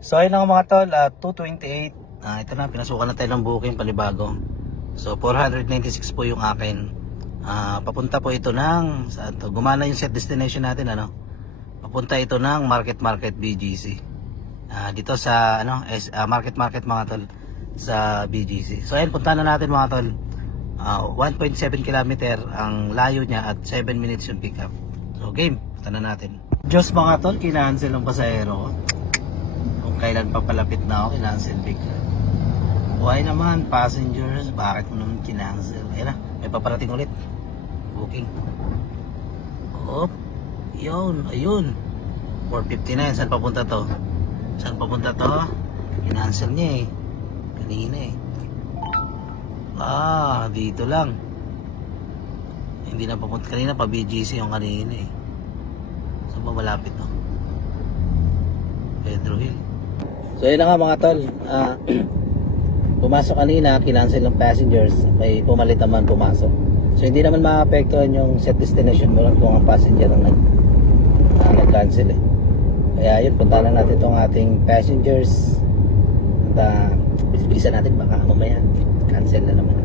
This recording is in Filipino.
So ayun lang mga tol, 228. Ito na, pinasukan na tayo ng booking panibago. So 496 po yung akin. Papunta po ito ng saan to? Gumana yung set destination natin, ano? Papunta ito ng Market BGC. Dito sa Market mga tol sa BGC. So ayun, punta na natin mga tol. 1.7 kilometer ang layo niya at 7 minutes yung pick up. So game, punta na natin. Diyos mga tol, kinancel ang pasahero ko. Kung kailan pa palapit na ako, kinancel bigla. Why naman, passengers, bakit mo naman kinancel? Ayun na, may paparating ulit. Booking. Op, yun, ayun. 459, saan papunta to? Saan papunta to? Kinancel niya eh. Kanina eh. Dito lang. Hindi na papunta. Kanina pa BGC yung kanina eh. Saan ba malapit no? Pedro Hill. So yun na nga mga tol. Pumasok kanina, kinancel ng passengers. May pumalit naman pumasok. So hindi naman maapektuhan yung set destination mo lang kung ang passenger ang nag-cancel eh. Kaya yun, punta lang natin itong ating passengers. At bilisan natin, baka mamaya cancel na naman.